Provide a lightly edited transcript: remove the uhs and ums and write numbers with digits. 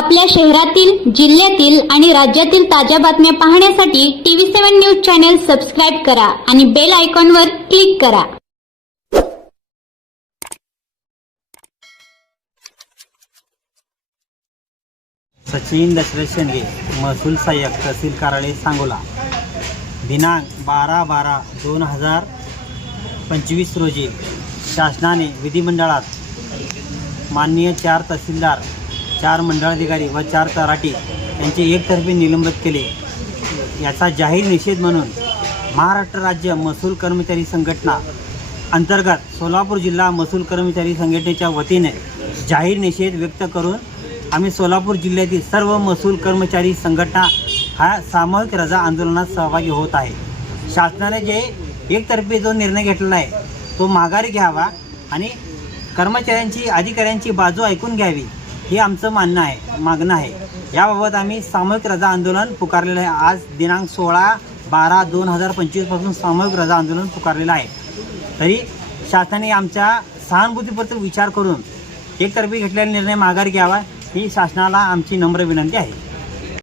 आपल्या शहरातील, जिल्ह्यातील आणि राज्यातील ताज्या बातम्या पाहण्यासाठी TV7 न्यूज चॅनल सबस्क्राइब करा आणि बेल आयकॉनवर क्लिक करा। सचिन दशरथ शेंडगे, महसूल सहाय्यक, तहसील कार्यालय सांगोला। दिनांक 12/12/2025 रोजी शासनाने विधिमंडळात माननीय 4 तहसीलदार, 4 मंडळाधिकारी व 4 तलाठी यांचे एकतर्फी निलंबित केले। याचा जाहीर निषेध म्हणून महाराष्ट्र राज्य महसूल कर्मचारी संघटना अंतर्गत सोलापूर जिल्हा महसूल कर्मचारी संघटनेच्या वतीने जाहीर निषेध व्यक्त करून आम्ही सोलापूर जिल्ह्यातील सर्व महसूल कर्मचारी संघटना हा सामूहिक रजा आंदोलनात सहभागी होत आहे। शासनाने जे एकतर्फी जो निर्णय घेतलेला आहे तो माघारी घ्यावा आणि कर्मचाऱ्यांची, अधिकाऱ्यांची बाजू ऐकून घ्यावी, हे आमचं मागणं आहे। याबाबत आम्ही सामूहिक रजा आंदोलन पुकारलेलं आहे। आज दिनांक 16/12/2025 पासून सामूहिक रजा आंदोलन पुकारलेलं आहे। तरी शासनाने आमच्या सहानुभूतीपुरता विचार करून एकतर्फी घेतलेला निर्णय माघारी घ्यावा, ही शासनाला आमची नम्र विनंती आहे।